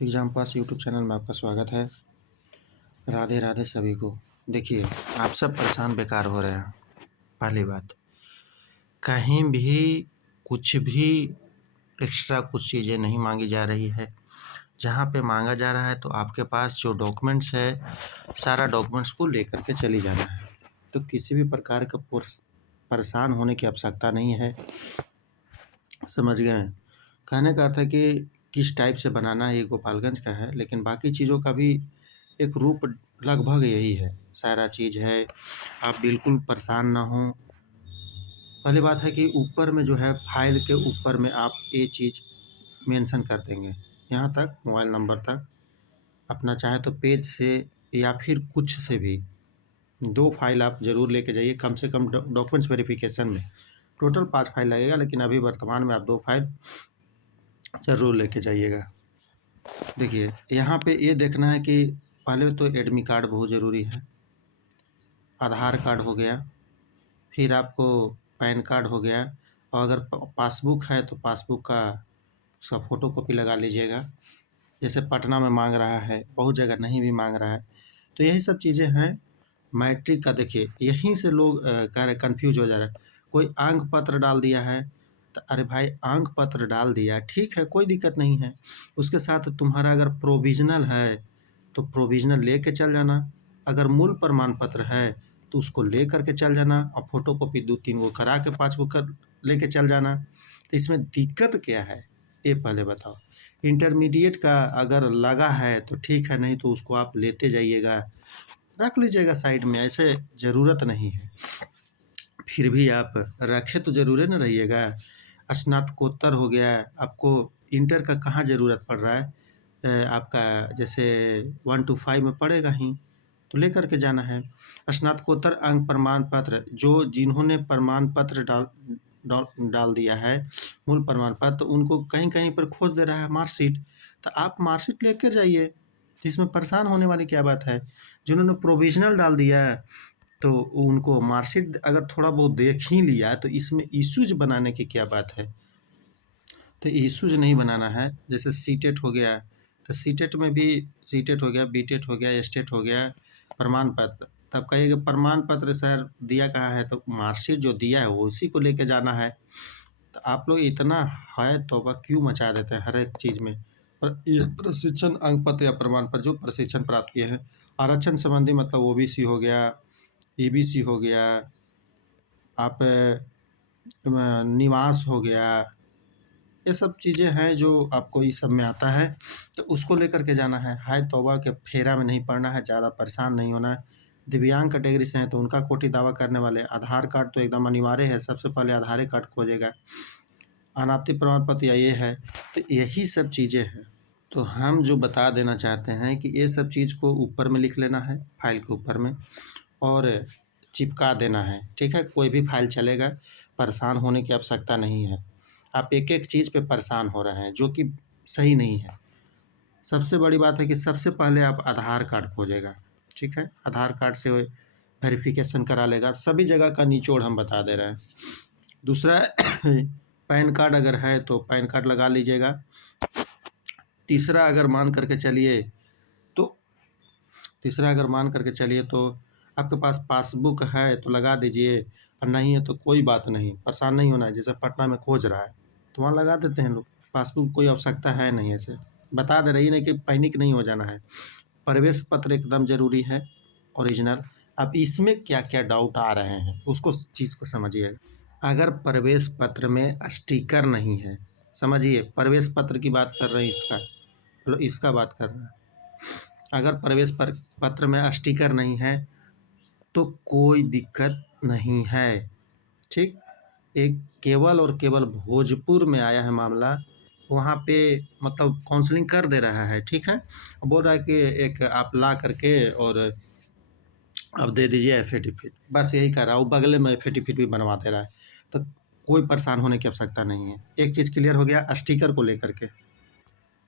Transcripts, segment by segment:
Exam पास YouTube channel में आपका स्वागत है। राधे राधे सभी को। देखिए, आप सब परेशान बेकार हो रहे हैं। पहली बात, कहीं भी कुछ भी एक्स्ट्रा कुछ चीज़ें नहीं मांगी जा रही है। जहाँ पे मांगा जा रहा है तो आपके पास जो डॉक्यूमेंट्स है, सारा डॉक्यूमेंट्स को लेकर के चली जाना है। तो किसी भी प्रकार का परेशान होने की आवश्यकता नहीं है। समझ गए? कहने का अर्थ है कि किस टाइप से बनाना है, ये गोपालगंज का है, लेकिन बाकी चीज़ों का भी एक रूप लगभग यही है। सारा चीज़ है, आप बिल्कुल परेशान ना हों। पहली बात है कि ऊपर में जो है, फाइल के ऊपर में आप ये चीज़ मेंशन कर देंगे, यहाँ तक मोबाइल नंबर तक। अपना चाहे तो पेज से या फिर कुछ से भी 2 फाइल आप ज़रूर लेके जाइए, कम से कम डॉक्यूमेंट्स वेरिफिकेशन में। टोटल 5 फाइल लगेगा, लेकिन अभी वर्तमान में आप 2 फाइल ज़रूर लेके जाइएगा। देखिए, यहाँ पे ये देखना है कि पहले तो एडमिट कार्ड बहुत ज़रूरी है, आधार कार्ड हो गया, फिर आपको पैन कार्ड हो गया, और अगर पासबुक है तो पासबुक का उसका फ़ोटोकॉपी लगा लीजिएगा। जैसे पटना में मांग रहा है, बहुत जगह नहीं भी मांग रहा है, तो यही सब चीज़ें हैं। मैट्रिक का देखिए, यहीं से लोग कह रहे कन्फ्यूज हो जा रहा है। कोई अंक पत्र डाल दिया है, तो अरे भाई, अंक पत्र डाल दिया ठीक है, कोई दिक्कत नहीं है। उसके साथ तुम्हारा अगर प्रोविज़नल है तो प्रोविज़नल लेके चल जाना। अगर मूल प्रमाण पत्र है तो उसको ले करके चल जाना, और फ़ोटोकॉपी 2-3 गो करा के 5 गो कर लेके चल जाना। तो इसमें दिक्कत क्या है, ये पहले बताओ। इंटरमीडिएट का अगर लगा है तो ठीक है, नहीं तो उसको आप लेते जाइएगा, रख लीजिएगा साइड में, ऐसे ज़रूरत नहीं है। फिर भी आप रखे तो ज़रूर न रहिएगा। स्नातकोत्तर हो गया, आपको इंटर का कहाँ ज़रूरत पड़ रहा है। आपका जैसे 1 to 5 में पड़ेगा ही, तो लेकर के जाना है। स्नातकोत्तर अंक प्रमाण पत्र, जो जिन्होंने प्रमाण पत्र डाल दिया है, मूल प्रमाण पत्र, उनको कहीं-कहीं पर खोज दे रहा है मार्कशीट, तो आप मार्कशीट लेकर जाइए, इसमें परेशान होने वाली क्या बात है। जिन्होंने प्रोविज़नल डाल दिया है, तो उनको मार्कशीट अगर थोड़ा बहुत देख ही लिया, तो इसमें इश्यूज़ बनाने की क्या बात है। तो इश्यूज़ नहीं बनाना है। जैसे सीटेट हो गया, तो सीटेट में भी सीटेट हो गया, बीटेट हो गया, एस्टेट हो गया, प्रमाण पत्र। तब कहिए कि प्रमाण पत्र सर दिया कहाँ है, तो मार्कशीट जो दिया है वो उसी को लेके जाना है। तो आप लोग इतना है तौबा क्यों मचा देते हैं हर एक चीज़ में। पर ये प्रशिक्षण अंक पत्र या प्रमाण पत्र जो प्रशिक्षण प्राप्त किए हैं, आरक्षण संबंधी मतलब ओबीसी हो गया, ईबीसी हो गया, आप निवास हो गया, ये सब चीज़ें हैं जो आपको इस सब में आता है, तो उसको लेकर के जाना है। हाय तौबा के फेरा में नहीं पड़ना है, ज़्यादा परेशान नहीं होना है। दिव्यांग कैटेगरी से हैं तो उनका कोटि दावा करने वाले आधार कार्ड तो एकदम अनिवार्य है, सबसे पहले आधार कार्ड खोजेगा। अनापत्ति प्रमाण पत्र या ये है, तो यही सब चीज़ें हैं। तो हम जो बता देना चाहते हैं कि ये सब चीज़ को ऊपर में लिख लेना है, फाइल के ऊपर में, और चिपका देना है, ठीक है। कोई भी फाइल चलेगा, परेशान होने की आवश्यकता नहीं है। आप एक-एक चीज़ पे परेशान हो रहे हैं, जो कि सही नहीं है। सबसे बड़ी बात है कि सबसे पहले आप आधार कार्ड खोजेगा, ठीक है। आधार कार्ड से वेरिफिकेशन करा लेगा, सभी जगह का निचोड़ हम बता दे रहे हैं। दूसरा पैन कार्ड अगर है तो पैन कार्ड लगा लीजिएगा। तीसरा अगर मान करके चलिए तो आपके पास पासबुक है तो लगा दीजिए, और नहीं है तो कोई बात नहीं, परेशान नहीं होना है। जैसे पटना में खोज रहा है तो वहाँ लगा देते हैं लोग, पासबुक कोई आवश्यकता है नहीं। ऐसे बता दे रही नहीं कि पैनिक नहीं हो जाना है। प्रवेश पत्र एकदम ज़रूरी है, ओरिजिनल। अब इसमें क्या-क्या डाउट आ रहे हैं, उसको चीज़ को समझिए। अगर प्रवेश पत्र में स्टिकर नहीं है, समझिए, प्रवेश पत्र की बात कर रहे हैं, इसका मतलब इसका बात कर रहे हैं। अगर प्रवेश पत्र में स्टिकर नहीं है तो कोई दिक्कत नहीं है, ठीक। एक केवल और केवल भोजपुर में आया है मामला, वहाँ पे मतलब काउंसलिंग कर दे रहा है, ठीक है। बोल रहा है कि एक आप ला करके और अब दे दीजिए एफिडेविट, बस यही कर रहा है। वो बगले में एफिडेविट भी बनवा दे रहा है, तो कोई परेशान होने की आवश्यकता नहीं है। एक चीज़ क्लियर हो गया स्टिकर को लेकर के।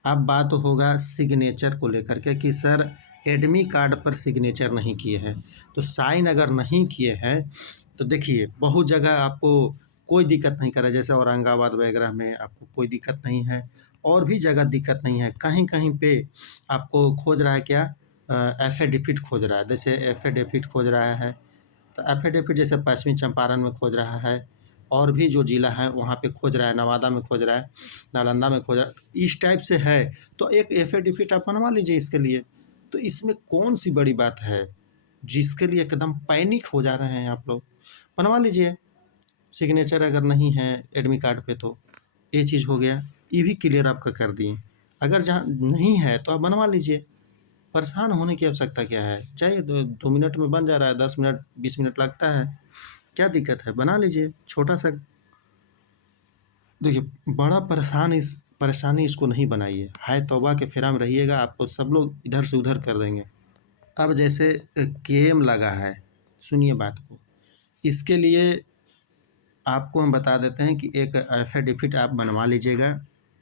अब बात होगा सिग्नेचर को लेकर के कि सर एडमिट कार्ड पर सिग्नेचर नहीं किए हैं, तो साइन अगर नहीं किए हैं तो देखिए बहुत जगह आपको कोई दिक्कत नहीं कर रहा है। जैसे औरंगाबाद वगैरह में आपको कोई दिक्कत नहीं है, और भी जगह दिक्कत नहीं है। कहीं कहीं पे आपको खोज रहा है क्या, एफिडेविट खोज रहा है, जैसे एफिडेविट खोज रहा है, तो एफिडेविट जैसे पश्चिमी चंपारण में खोज रहा है, और भी जो जिला है वहाँ पे खोज रहा है, नवादा में खोज रहा है, नालंदा में खोज रहा है, इस टाइप से है। तो एक एफिडेविट आप बनवा लीजिए इसके लिए। तो इसमें कौन सी बड़ी बात है, जिसके लिए एकदम पैनिक हो जा रहे हैं आप लोग। बनवा लीजिए। सिग्नेचर अगर नहीं है एडमिट कार्ड पे तो ये चीज़ हो गया, ये भी क्लियर आपका कर दिए। अगर जहाँ नहीं है तो आप बनवा लीजिए, परेशान होने की आवश्यकता क्या है। चाहिए 2 मिनट में बन जा रहा है, 10 मिनट 20 मिनट लगता है, क्या दिक्कत है, बना लीजिए छोटा सा। देखिए बड़ा परेशानी इसको नहीं बनाइए, हाय तौबा के फेरा में रहिएगा, आपको सब लोग इधर से उधर कर देंगे। अब जैसे केम लगा है, सुनिए बात को, इसके लिए आपको हम बता देते हैं कि एक एफिडेविट आप बनवा लीजिएगा,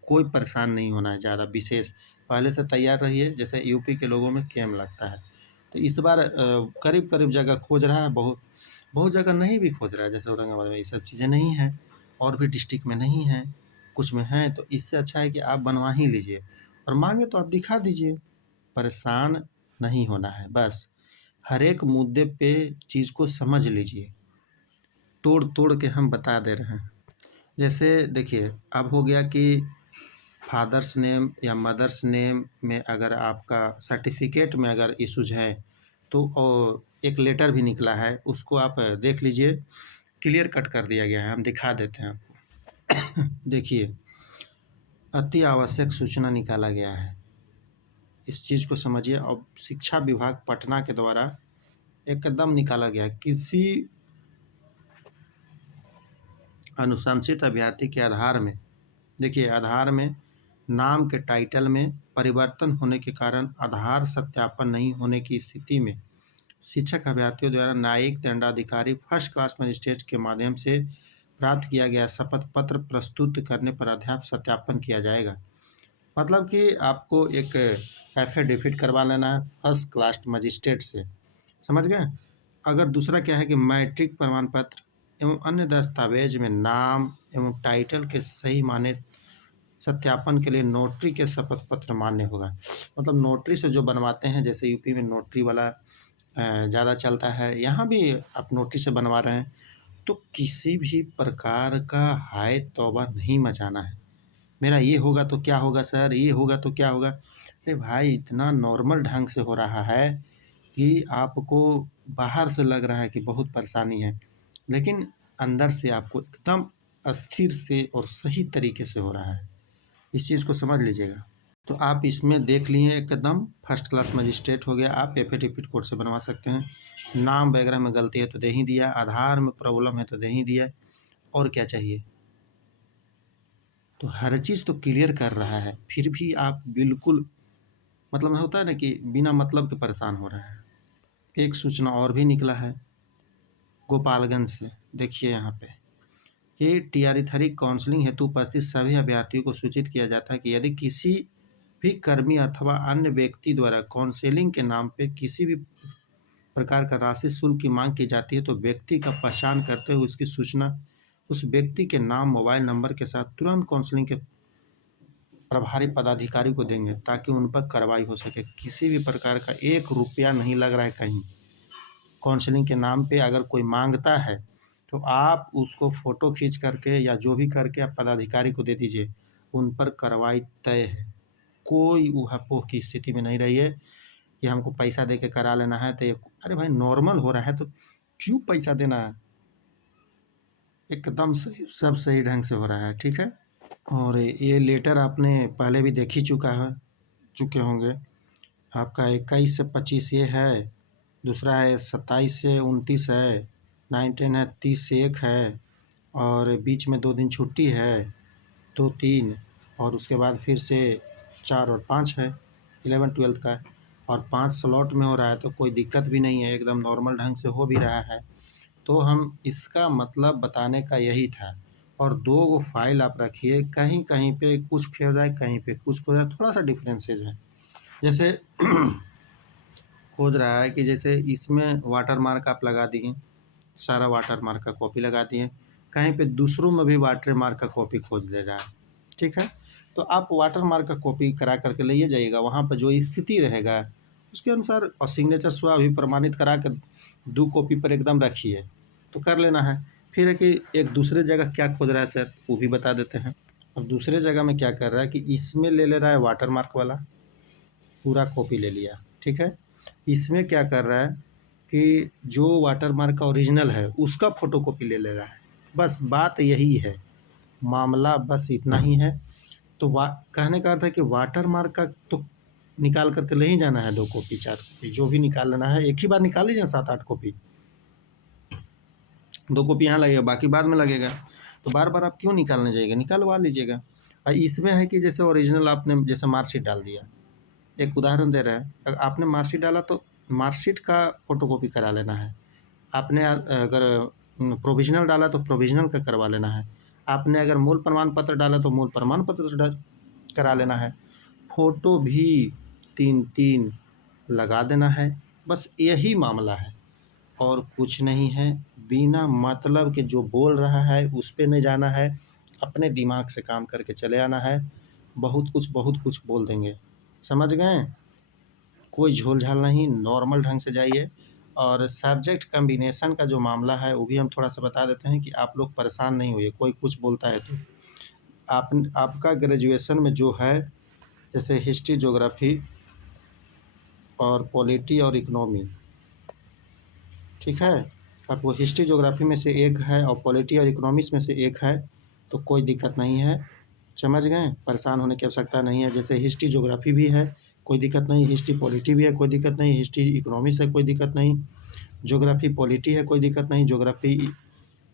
कोई परेशान नहीं होना है ज़्यादा विशेष, पहले से तैयार रहिए। जैसे यूपी के लोगों में केम लगता है, तो इस बार करीब करीब जगह खोज रहा है, बहुत बहुत जगह नहीं भी खोज रहा है, जैसे औरंगाबाद में ये सब चीज़ें नहीं हैं, और भी डिस्ट्रिक्ट में नहीं हैं, कुछ में हैं। तो इससे अच्छा है कि आप बनवा ही लीजिए, और मांगे तो आप दिखा दीजिए, परेशान नहीं होना है बस। हर एक मुद्दे पे चीज़ को समझ लीजिए, तोड़ तोड़ के हम बता दे रहे हैं। जैसे देखिए अब हो गया कि फादर्स नेम या मदर्स नेम में अगर आपका सर्टिफिकेट में अगर इश्यूज है तो एक लेटर भी निकला है, उसको आप देख लीजिए, क्लियर कट कर दिया गया है, हम दिखा देते हैं आपको। देखिए अति आवश्यक सूचना निकाला गया है, इस चीज़ को समझिए। अब शिक्षा विभाग पटना के द्वारा एकदम निकाला गया है, किसी अनुशंसित अभ्यर्थी के आधार में, देखिए आधार में नाम के टाइटल में परिवर्तन होने के कारण आधार सत्यापन नहीं होने की स्थिति में शिक्षक अभ्यर्थियों द्वारा न्यायिक दंडाधिकारी फर्स्ट क्लास मजिस्ट्रेट के माध्यम से प्राप्त किया गया शपथ पत्र प्रस्तुत करने पर अध्यापक सत्यापन किया जाएगा। मतलब कि आपको एक एफिडेविट करवा लेना है फर्स्ट क्लास मजिस्ट्रेट से, समझ गए। अगर दूसरा क्या है कि मैट्रिक प्रमाण पत्र एवं अन्य दस्तावेज में नाम एवं टाइटल के सही माने सत्यापन के लिए नोटरी के शपथ पत्र मान्य होगा। मतलब नोटरी से जो बनवाते हैं, जैसे यूपी में नोटरी वाला ज़्यादा चलता है, यहाँ भी आप नोटरी से बनवा रहे हैं, तो किसी भी प्रकार का हाय तौबा नहीं मचाना है। मेरा ये होगा तो क्या होगा सर, ये होगा तो क्या होगा। अरे भाई इतना नॉर्मल ढंग से हो रहा है कि आपको बाहर से लग रहा है कि बहुत परेशानी है, लेकिन अंदर से आपको एकदम अस्थिर से और सही तरीके से हो रहा है, इस चीज़ को समझ लीजिएगा। तो आप इसमें देख लिए एकदम फर्स्ट क्लास मजिस्ट्रेट हो गया, आप एफिडेविट कोर्ट से बनवा सकते हैं। नाम वगैरह में गलती है तो दे ही दिया, आधार में प्रॉब्लम है तो दे ही दिया, और क्या चाहिए। तो हर चीज़ तो क्लियर कर रहा है, फिर भी आप बिल्कुल, मतलब होता है ना कि बिना मतलब के परेशान हो रहा है। एक सूचना और भी निकला है गोपालगंज से, देखिए यहाँ पे कि टीआरई काउंसलिंग हेतु उपस्थित सभी अभ्यर्थियों को सूचित किया जाता है कि यदि किसी भी कर्मी अथवा अन्य व्यक्ति द्वारा काउंसलिंग के नाम पे किसी भी प्रकार का राशि शुल्क की मांग की जाती है तो व्यक्ति का पहचान करते हुए उसकी सूचना उस व्यक्ति के नाम मोबाइल नंबर के साथ तुरंत काउंसलिंग के प्रभारी पदाधिकारी को देंगे, ताकि उन पर कार्रवाई हो सके। किसी भी प्रकार का 1 रुपया नहीं लग रहा है कहीं। काउंसलिंग के नाम पे अगर कोई मांगता है तो आप उसको फ़ोटो खींच करके या जो भी करके आप पदाधिकारी को दे दीजिए, उन पर कार्रवाई तय है। कोई ऊहापोह की स्थिति में नहीं रहिए कि हमको पैसा दे के करा लेना है तो ये, अरे भाई नॉर्मल हो रहा है तो क्यों पैसा देना है। एकदम सही, सब सही ढंग से हो रहा है, ठीक है। और ये लेटर आपने पहले भी देख ही चुके होंगे। आपका 21 से 25 ये है, दूसरा है 27 से 29 है, 9-10 है, 30 से 1 है, और बीच में 2 दिन छुट्टी है, 2-3, और उसके बाद फिर से 4 और 5 है 11-12 का, और 5 स्लॉट में हो रहा है तो कोई दिक्कत भी नहीं है, एकदम नॉर्मल ढंग से हो भी रहा है। तो हम इसका मतलब बताने का यही था। और 2 फाइल आप रखिए, कहीं कहीं पे कुछ खेल रहा है, कहीं पे कुछ खोज रहा है, थोड़ा सा डिफरेंसेज है। जैसे खोज रहा है कि जैसे इसमें वाटर मार्क आप लगा दिए, सारा वाटर मार्क का कॉपी लगा दिए, कहीं पे दूसरों में भी वाटर मार्क का कॉपी खोज ले रहा है, ठीक है। तो आप वाटर मार्क का कॉपी करा करके ले जाइएगा, वहाँ पर जो स्थिति रहेगा उसके अनुसार, और सिग्नेचर स्व भी प्रमाणित करा कर 2 कॉपी पर एकदम रखिए, तो कर लेना है। फिर है कि एक दूसरे जगह क्या खोज रहा है सर, वो भी बता देते हैं। अब दूसरे जगह में क्या कर रहा है कि इसमें ले रहा है वाटर मार्क वाला पूरा कॉपी ले लिया, ठीक है। इसमें क्या कर रहा है कि जो वाटर मार्क का ओरिजिनल है उसका फ़ोटोकॉपी ले रहा है। बस बात यही है, मामला बस इतना ही है। तो कहने का अर्थ है कि वाटर मार्क का तो निकाल करके ले ही जाना है, 2 कॉपी 4 कॉपी जो भी निकाल लेना है, एक ही बार निकाल लीजिए 7-8 कॉपी। 2 कॉपी यहाँ लगेगा, बाकी बाद में लगेगा, तो बार-बार आप क्यों निकालने जाइएगा, निकलवा लीजिएगा। इसमें है कि जैसे ओरिजिनल आपने जैसे मार्कशीट डाल दिया, एक उदाहरण दे रहे हैं, अगर आपने मार्कशीट डाला तो मार्कशीट का फ़ोटोकॉपी करा लेना है। आपने अगर प्रोविज़नल डाला तो प्रोविज़नल का करवा लेना है। आपने अगर मूल प्रमाण पत्र डाला तो मूल प्रमाण पत्र करा लेना है। फ़ोटो भी 3-3 लगा देना है, बस यही मामला है और कुछ नहीं है। बिना मतलब के जो बोल रहा है उस पे नहीं जाना है, अपने दिमाग से काम करके चले आना है। बहुत कुछ बोल देंगे, समझ गए? कोई झोल-झाल नहीं, नॉर्मल ढंग से जाइए। और सब्जेक्ट कॉम्बिनेशन का जो मामला है वो भी हम थोड़ा-सा बता देते हैं कि आप लोग परेशान नहीं होइए, कोई कुछ बोलता है तो। आपका ग्रेजुएशन में जो है, जैसे हिस्ट्री, ज्योग्राफी और पॉलिटी और इकोनॉमी, ठीक है? आपको हिस्ट्री, ज्योग्राफी में से एक है और पॉलिटी और इकोनॉमिक्स में से एक है, तो कोई दिक्कत नहीं है, समझ गए? परेशान होने की आवश्यकता नहीं है। जैसे हिस्ट्री, ज्योग्राफी भी है, कोई दिक्कत नहीं, हिस्ट्री, पॉलिटी भी है, कोई दिक्कत नहीं, हिस्ट्री, इकोनॉमिक्स है, कोई दिक्कत नहीं, ज्योग्राफी, पॉलिटी है, कोई दिक्कत नहीं, ज्योग्राफी,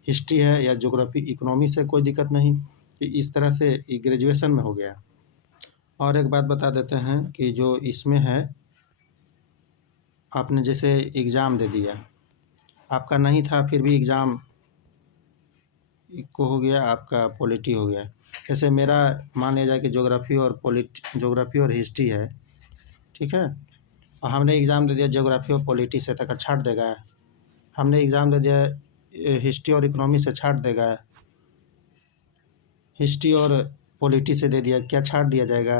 हिस्ट्री है या ज्योग्राफी, इकोनॉमिक्स है, कोई दिक्कत नहीं। कि इस तरह से ये ग्रेजुएशन में हो गया। और एक बात बता देते हैं कि जो इसमें है, आपने जैसे एग्ज़ाम दे दिया, आपका नहीं था फिर भी एग्ज़ाम को हो गया, आपका पॉलिटी हो गया। जैसे मेरा मान लिया जाए कि ज्योग्राफी और हिस्ट्री है, ठीक है? और हमने एग्ज़ाम दे दिया ज्योग्राफी और पॉलिटी से, तो क्या छाँट देगा? हमने एग्ज़ाम दे दिया हिस्ट्री और इकोनॉमी से, छाँट देगा? हिस्ट्री और पॉलिटी से दे दिया, क्या छाँट दिया जाएगा?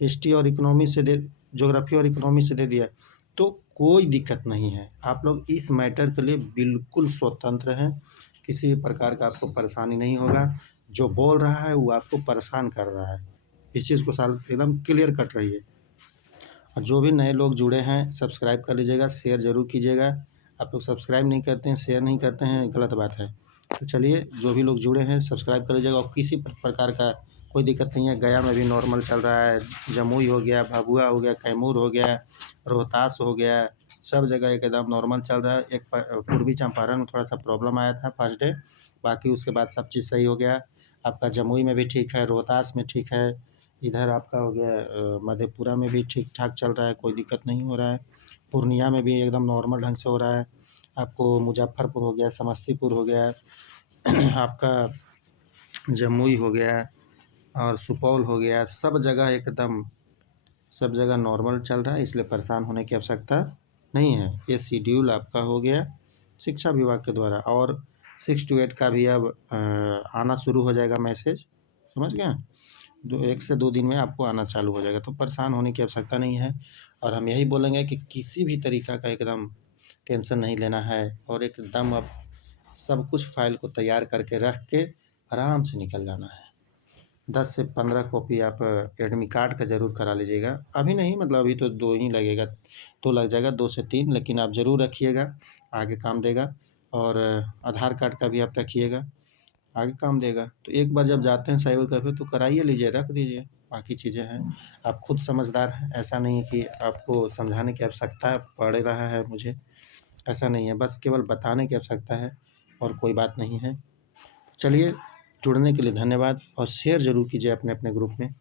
हिस्ट्री और इकोनॉमी से ज्योग्राफी और इकोनॉमी से दे दिया, तो कोई दिक्कत नहीं है। आप लोग इस मैटर के लिए बिल्कुल स्वतंत्र हैं, किसी भी प्रकार का आपको परेशानी नहीं होगा। जो बोल रहा है वो आपको परेशान कर रहा है, इस चीज़ को एकदम क्लियर कट रहिए। और जो भी नए लोग जुड़े हैं, सब्सक्राइब कर लीजिएगा, शेयर ज़रूर कीजिएगा। आप लोग सब्सक्राइब नहीं करते हैं, शेयर नहीं करते हैं, गलत बात है। तो चलिए, जो भी लोग जुड़े हैं सब्सक्राइब कर लीजिएगा और किसी प्रकार का कोई दिक्कत नहीं है। गया में भी नॉर्मल चल रहा है, जमुई हो गया, भभुआ हो गया, कैमूर हो गया, रोहतास हो गया, सब जगह एकदम नॉर्मल चल रहा है। एक पूर्वी चंपारण में थोड़ा सा प्रॉब्लम आया था फर्स्ट डे, बाकी उसके बाद सब चीज़ सही हो गया। आपका जमुई में भी ठीक है, रोहतास में ठीक है, इधर आपका हो गया मधेपुरा में भी ठीक ठाक चल रहा है, कोई दिक्कत नहीं हो रहा है। पूर्णिया में भी एकदम नॉर्मल ढंग से हो रहा है। आपको मुजफ्फरपुर हो गया, समस्तीपुर हो गया, आपका जमुई हो गया और सुपौल हो गया, सब जगह नॉर्मल चल रहा है, इसलिए परेशान होने की आवश्यकता नहीं है। ये शेड्यूल आपका हो गया शिक्षा विभाग के द्वारा, और 6 to 8 का भी अब आना शुरू हो जाएगा मैसेज, समझ गए? 1 से 2 दिन में आपको आना चालू हो जाएगा, तो परेशान होने की आवश्यकता नहीं है। और हम यही बोलेंगे कि किसी भी तरीक़ा का एकदम टेंशन नहीं लेना है और एकदम अब सब कुछ फ़ाइल को तैयार करके रख के आराम से निकल जाना है। 10 से 15 कॉपी आप एडमिट कार्ड का ज़रूर करा लीजिएगा। अभी नहीं, मतलब अभी तो 2 ही लगेगा, 2 लग जाएगा, 2 से 3, लेकिन आप ज़रूर रखिएगा, आगे काम देगा। और आधार कार्ड का भी आप रखिएगा, आगे काम देगा। तो एक बार जब जाते हैं साइबर कैफ़े तो कराइए लीजिए, रख दीजिए, बाकी चीज़ें हैं। आप खुद समझदार हैं, ऐसा नहीं है कि आपको समझाने की आवश्यकता पड़ रहा है मुझे, ऐसा नहीं है, बस केवल बताने की आवश्यकता है और कोई बात नहीं है। चलिए, जुड़ने के लिए धन्यवाद और शेयर ज़रूर कीजिए अपने-अपने ग्रुप में।